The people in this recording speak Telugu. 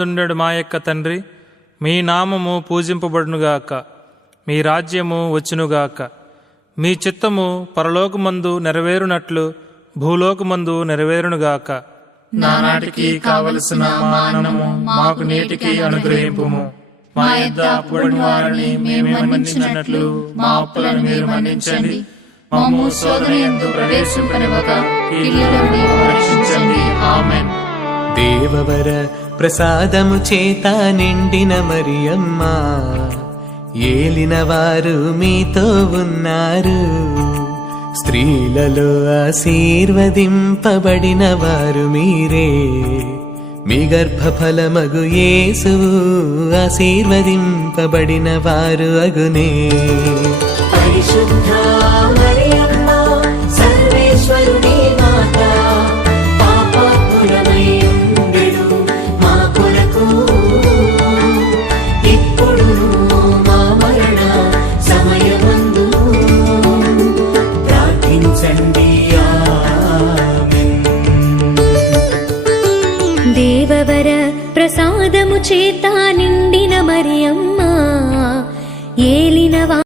పరలోకమందుండెడు మా యొక్క తండ్రి. మీ నామము పూజింపబడునుగాక. మీ రాజ్యము వచ్చునుగాక. మీ చిత్తము పరలోకమందు నెరవేరునట్లు భూలోకమందు నెరవేరునుగాక. నానాటికి కావలసిన మానము మాకు నేటికి అనుగ్రహింపుము. మా అప్పుడుని వారిని మేము మన్నించినట్లు మా అప్పులను మీరు మన్నించండి. మమ్ము శోధన ఎందు ప్రవేశింపనివ్వక రక్షించండి. ఆమెన్. దేవవర ప్రసాదము చేత నిండిన మరియమ్మ. ఏలిన వారు మీతో ఉన్నారు. స్త్రీలలో ఆశీర్వదింపబడిన వారు మీరే. మీ గర్భఫలమగు యేసువు ఆశీర్వదింపబడిన వారు అగునే. దేవవర ప్రసాదము చేత నిండిన మరియమ్మ. ఏలి